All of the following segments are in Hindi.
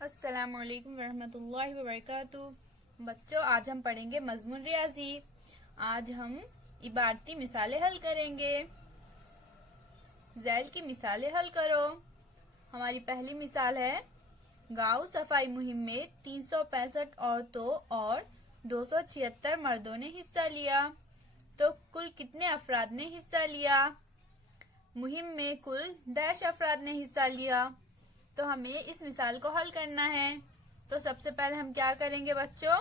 अस्सलामुअलैकुम वरहमतुल्लाहि वबरकातुहू। बच्चों, आज हम पढ़ेंगे मजमून रियाजी। आज हम इबारती मिसालें हल करेंगे। झैल की मिसालें हल करो। हमारी पहली मिसाल है, गांव सफाई मुहिम में 365 औरतों और 276 मर्दों ने हिस्सा लिया। तो कुल कितने अफराद ने हिस्सा लिया? मुहिम में कुल डैश अफराद ने हिस्सा लिया। तो हमें इस मिसाल को हल करना है। तो सबसे पहले हम क्या करेंगे बच्चों?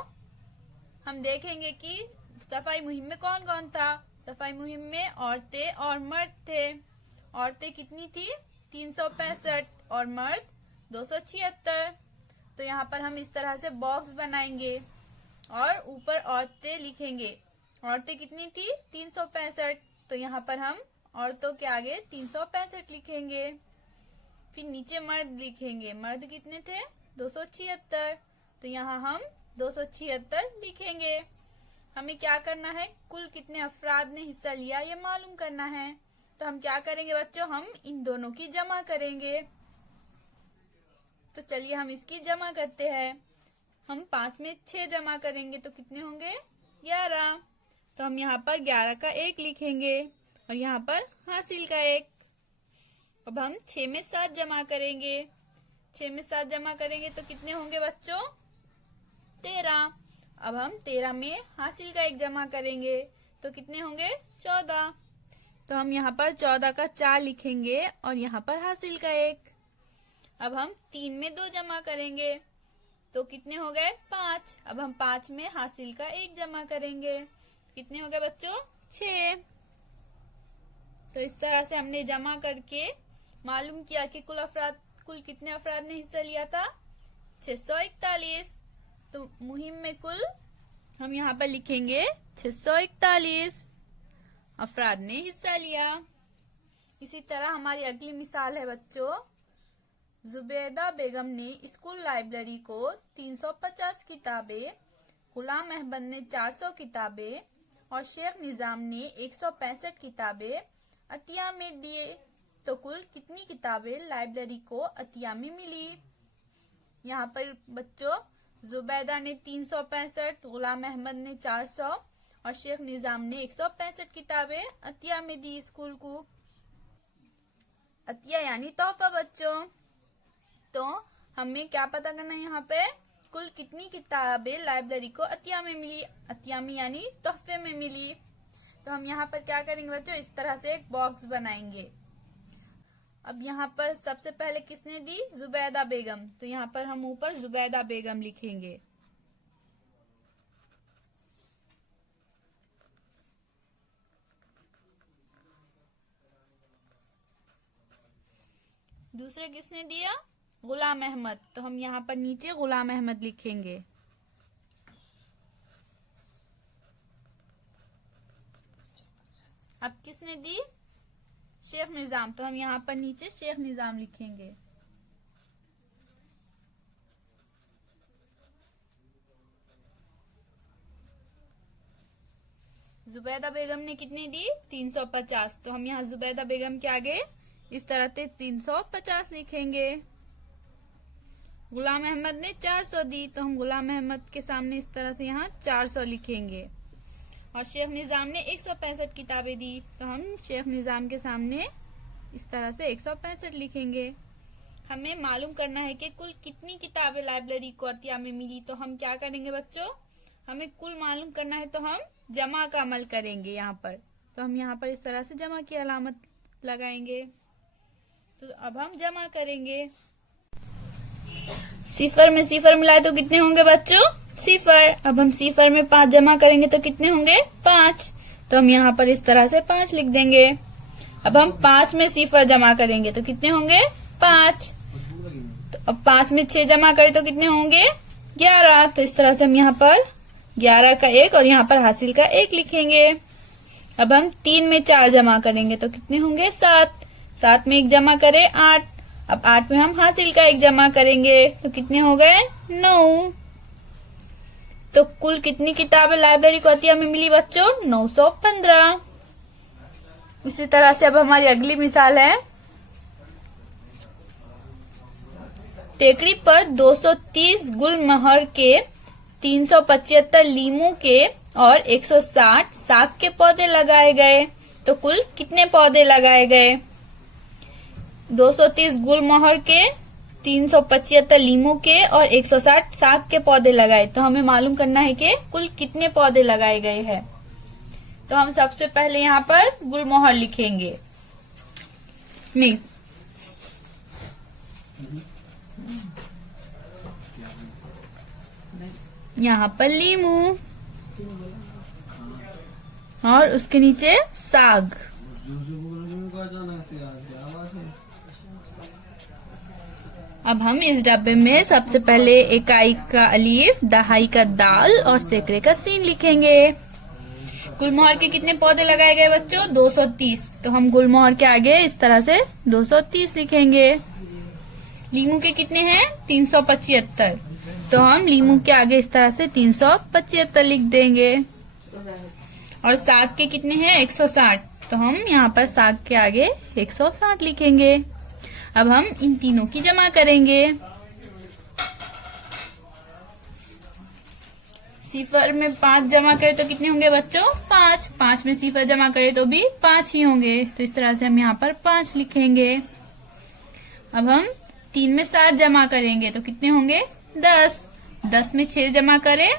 हम देखेंगे कि सफाई मुहिम में कौन कौन था। सफाई मुहिम में औरतें और मर्द थे। औरतें कितनी थी? 365 और मर्द 276। तो यहाँ पर हम इस तरह से बॉक्स बनाएंगे और ऊपर औरतें लिखेंगे। औरतें कितनी थी? 365। तो यहाँ पर हम औरतों के आगे 365 लिखेंगे। फिर नीचे मर्द लिखेंगे। मर्द कितने थे? 276। तो यहाँ हम 276 लिखेंगे। हमें क्या करना है? कुल कितने अफराद ने हिस्सा लिया ये मालूम करना है। तो हम क्या करेंगे बच्चों? हम इन दोनों की जमा करेंगे। तो चलिए हम इसकी जमा करते हैं। हम 5 में 6 जमा करेंगे तो कितने होंगे? 11। तो हम यहाँ पर 11 का 1 लिखेंगे और यहाँ पर हासिल का 1। अब हम 6 में 7 जमा करेंगे। 6 में 7 जमा करेंगे तो कितने होंगे बच्चों? 13। अब हम 13 में हासिल का 1 जमा करेंगे तो कितने होंगे? 14। तो हम यहाँ पर 14 का 4 लिखेंगे और यहाँ पर हासिल का 1। अब हम 3 में 2 जमा करेंगे तो कितने हो गए? 5। अब हम 5 में हासिल का 1 जमा करेंगे। कितने हो गए बच्चों? 6। तो इस तरह से हमने जमा करके मालूम किया कि कुल कितने अफराद ने हिस्सा लिया था? 641। तो मुहिम में कुल हम यहाँ पर लिखेंगे 641 अफराद ने हिस्सा लिया। इसी तरह हमारी अगली मिसाल है बच्चों, जुबैदा बेगम ने स्कूल लाइब्रेरी को 350 किताबें, गुलाम अहमद ने 400 किताबें और शेख निजाम ने 165 किताबें अतिया में दिए। तो कुल कितनी किताबें लाइब्रेरी को अतिया में मिली? यहाँ पर बच्चों जुबैदा ने 365, गुलाम अहमद ने 400 और शेख निजाम ने 165 किताबें अतिया में दी स्कूल को। अतिया यानी तोहफा बच्चों। तो हमें क्या पता करना है? यहाँ पे कुल कितनी किताबें लाइब्रेरी को अतिया में मिली? अतिया में यानी तोहफे में मिली। तो हम यहाँ पर क्या करेंगे बच्चों? इस तरह से एक बॉक्स बनाएंगे। अब यहाँ पर सबसे पहले किसने दी? जुबैदा बेगम। तो यहाँ पर हम ऊपर जुबैदा बेगम लिखेंगे। दूसरे किसने दिया? गुलाम अहमद। तो हम यहाँ पर नीचे गुलाम अहमद लिखेंगे। अब किसने दी? शेख निजाम। तो हम यहाँ पर नीचे शेख निजाम लिखेंगे। जुबैदा बेगम ने कितनी दी? 350। तो हम यहाँ जुबैदा बेगम के आगे इस तरह से 350 लिखेंगे। गुलाम अहमद ने 400 दी। तो हम गुलाम अहमद के सामने इस तरह से यहाँ 400 लिखेंगे। और शेख निजाम ने 165 किताबें दी। तो हम शेख निजाम के सामने इस तरह से 165 लिखेंगे। हमें मालूम करना है कि कुल कितनी किताबें लाइब्रेरी को अतिया में मिली। तो हम क्या करेंगे बच्चों? हमें कुल मालूम करना है तो हम जमा का अमल करेंगे यहाँ पर। तो हम यहाँ पर इस तरह से जमा की अलामत लगाएंगे। तो अब हम जमा करेंगे। सिफर में सिफर मिलाए तो कितने होंगे बच्चों? सिफर। अब हम सिफर में 5 जमा करेंगे तो कितने होंगे? 5। तो हम यहाँ पर इस तरह से 5 लिख देंगे। अब हम 5 में सिफर जमा करेंगे तो कितने होंगे? 5। तो अब 5 में 6 जमा करें तो कितने होंगे? 11। तो इस तरह से हम यहाँ पर 11 का 1 और यहाँ पर हासिल का 1 लिखेंगे। अब हम 3 में 4 जमा करेंगे तो कितने होंगे? 7। 7 में 1 जमा करें 8। अब 8 में हम हासिल का 1 जमा करेंगे तो कितने हो गए? 9। तो कुल कितनी किताबें लाइब्रेरी को अतिया में मिली बच्चों? 915। इसी तरह से अब हमारी अगली मिसाल है, टेकड़ी पर 230 गुलमोहर के, 375 लीमू के और 160 साग के पौधे लगाए गए। तो कुल कितने पौधे लगाए गए? 230 गुलमोहर के, 375 लीमू के और 160 साग के पौधे लगाए। तो हमें मालूम करना है कि कुल कितने पौधे लगाए गए हैं। तो हम सबसे पहले यहाँ पर गुलमोहर लिखेंगे। नहीं, यहाँ पर लीमू और उसके नीचे साग। अब हम इस डब्बे में सबसे पहले इकाई का अलीफ, दहाई का दाल और सैकड़े का सीन लिखेंगे। गुलमोहर के कितने पौधे लगाए गए बच्चों? 230। तो हम गुलमोहर के आगे इस तरह से 230 लिखेंगे। लीमू के कितने हैं? 375। तो हम लीमू के आगे इस तरह से 375 लिख देंगे। और साग के कितने हैं? 160। तो हम यहाँ पर साग के आगे 160 लिखेंगे। अब हम इन तीनों की जमा करेंगे। सिफर में 5 जमा करें तो कितने होंगे बच्चों? 5। 5 में सिफर जमा करें तो भी 5 ही होंगे। तो इस तरह से हम यहाँ पर 5 लिखेंगे। अब हम 3 में 7 जमा करेंगे तो कितने होंगे? 10। 10 में 6 जमा करें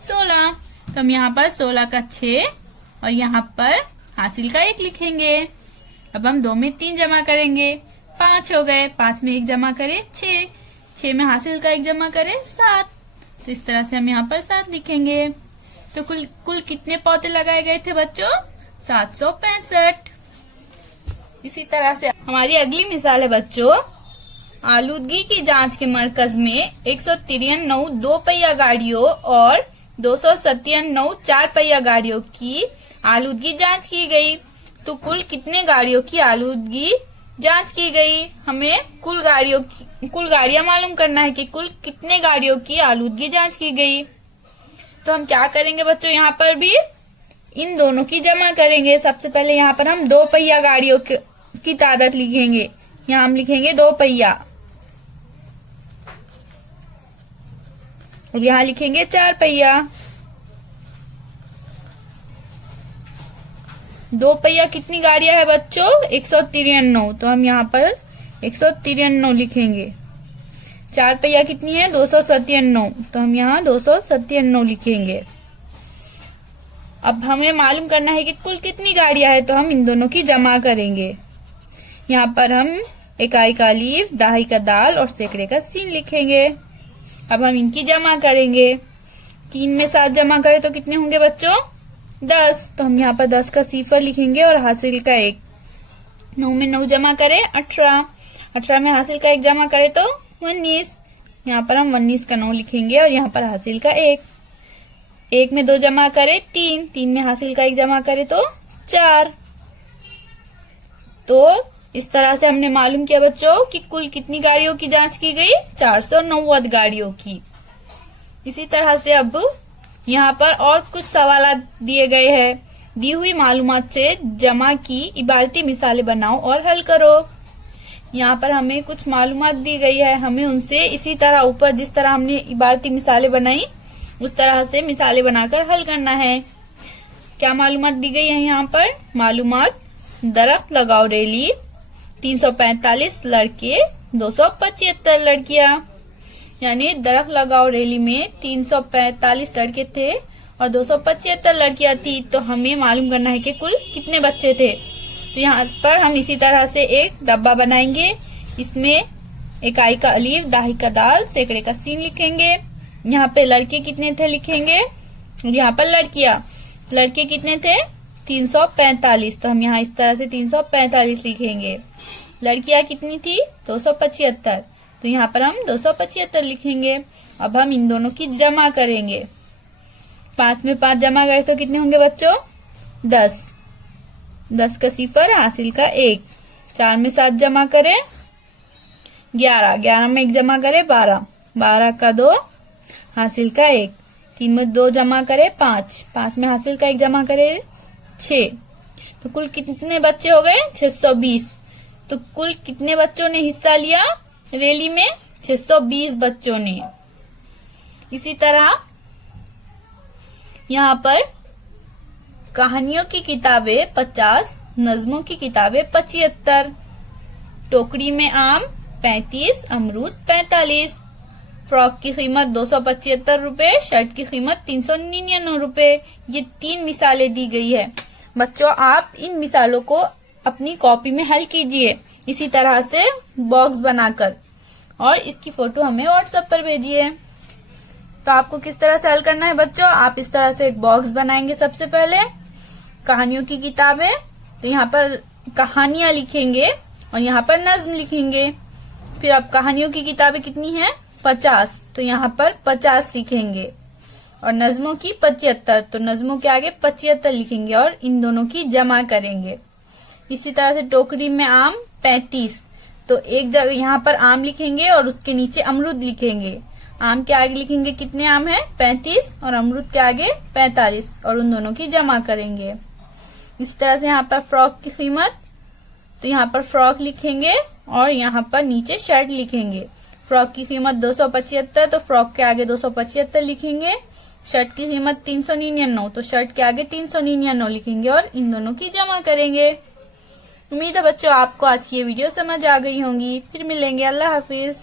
16। तो हम यहाँ पर 16 का 6 और यहाँ पर हासिल का 1 लिखेंगे। अब हम 2 में 3 जमा करेंगे, 5 हो गए। 5 में 1 जमा करें 6। 6 में हासिल का 1 जमा करें 7। तो इस तरह से हम यहाँ पर 7 लिखेंगे। तो कुल कितने पौधे लगाए गए थे बच्चों? 765। इसी तरह से हमारी अगली मिसाल है बच्चों, आलूदगी की जांच के मरकज में 193 2 पहिया गाड़ियों और 297 4 पहिया गाड़ियों की आलूदगी जांच की गई। तो कुल कितने गाड़ियों की आलूदगी जांच की गई? हमें कुल गाड़ियां मालूम करना है कि कुल कितने गाड़ियों की आलूदगी जांच की गई। तो हम क्या करेंगे बच्चों? यहाँ पर भी इन दोनों की जमा करेंगे। सबसे पहले यहाँ पर हम 2 पहिया गाड़ियों की तादाद लिखेंगे। यहाँ हम लिखेंगे 2 पहिया और यहाँ लिखेंगे 4 पहिया। 2 पहिया कितनी गाड़ियां है बच्चों? 193। तो हम यहाँ पर 193 लिखेंगे। 4 पहिया कितनी है? 297। तो हम यहाँ 297 लिखेंगे। अब हमें मालूम करना है कि कुल कितनी गाड़ियां है। तो हम इन दोनों की जमा करेंगे। यहाँ पर हम इकाई का अलीफ, दहाई का दाल और सैकड़े का सीन लिखेंगे। अब हम इनकी जमा करेंगे। 3 में 7 जमा करें तो कितने होंगे बच्चों? 10। तो हम यहाँ पर 10 का सिफर लिखेंगे और हासिल का 1। 9 में 9 जमा करें 18। 18 में हासिल का 1 जमा करें तो 19। यहाँ पर हम 19 का 9 लिखेंगे और यहाँ पर हासिल का 1। 1 में 2 जमा करें 3। 3 में हासिल का 1 जमा करें तो 4। तो इस तरह से हमने मालूम किया बच्चों कि कुल कितनी गाड़ियों की जांच की गई? 490 गाड़ियों की। इसी तरह से अब यहाँ पर और कुछ सवाल दिए गए हैं। दी हुई मालूमात से जमा की इबारती मिसालें बनाओ और हल करो। यहाँ पर हमें कुछ मालूमात दी गई है, हमें उनसे इसी तरह ऊपर जिस तरह हमने इबारती मिसालें बनाई उस तरह से मिसालें बनाकर हल करना है। क्या मालूमात दी गई है यहाँ पर? मालूमात: दरख्त लगाओ रैली, 345 लड़के, 275 लड़कियां। यानी दरख्त लगाओ रैली में 345 लड़के थे और 275 लड़कियां थी। तो हमें मालूम करना है कि कुल कितने बच्चे थे। तो यहाँ पर हम इसी तरह से एक डब्बा बनाएंगे। इसमें इकाई का अलीफ, दाही का दाल, सैकड़े का सीन लिखेंगे। यहाँ पे लड़के कितने थे लिखेंगे और यहाँ पर लड़कियां, लड़के कितने थे? 345। तो हम यहाँ इस तरह से 345 लिखेंगे। लड़कियां कितनी थी? 275। तो यहाँ पर हम 275 लिखेंगे। अब हम इन दोनों की जमा करेंगे। 5 में 5 जमा करें तो कितने होंगे बच्चों? 10। 10 का सिफर, हासिल का 1। 4 में 7 जमा करें 11। 11 में 1 जमा करें 12। 12 का 2, हासिल का 1। 3 में 2 जमा करें 5। 5 में हासिल का 1 जमा करें 6। तो कुल कितने बच्चे हो गए? 620। तो कुल कितने बच्चों ने हिस्सा लिया रैली में? 620 बच्चों ने। इसी तरह यहाँ पर कहानियों की किताबें 50, नज्मों की किताबें 75, टोकरी में आम 35, अमरूद 45, फ्रॉक की कीमत 275 रुपए, शर्ट की कीमत 399 रुपए। ये 3 मिसालें दी गई है। बच्चों, आप इन मिसालों को अपनी कॉपी में हल कीजिए इसी तरह से बॉक्स बनाकर, और इसकी फोटो हमें व्हाट्सएप पर भेजिए। तो आपको किस तरह से हल करना है बच्चों, आप इस तरह से एक बॉक्स बनाएंगे। सबसे पहले कहानियों की किताबें, तो यहाँ पर कहानियां लिखेंगे और यहाँ पर नज्म लिखेंगे। फिर अब कहानियों की किताबें कितनी हैं? 50, तो यहाँ पर 50 लिखेंगे। और नज्मों की 75, तो नज्मों के आगे 75 लिखेंगे और इन दोनों की जमा करेंगे। इसी तरह से टोकरी में आम 35, तो एक जगह यहाँ पर आम लिखेंगे और उसके नीचे अमरूद लिखेंगे। आम के आगे लिखेंगे कितने आम हैं? 35, और अमरूद के आगे 45, और उन दोनों की जमा करेंगे। इस तरह से यहाँ पर फ्रॉक की कीमत, तो यहाँ पर फ्रॉक लिखेंगे और यहाँ पर नीचे शर्ट लिखेंगे। फ्रॉक की कीमत 275, तो फ्रॉक के आगे 275 लिखेंगे। शर्ट की कीमत 399, तो शर्ट के आगे 399 लिखेंगे और इन दोनों की जमा करेंगे। उम्मीद है बच्चों आपको आज की ये वीडियो समझ आ गई होंगी। फिर मिलेंगे। अल्लाह हाफिज।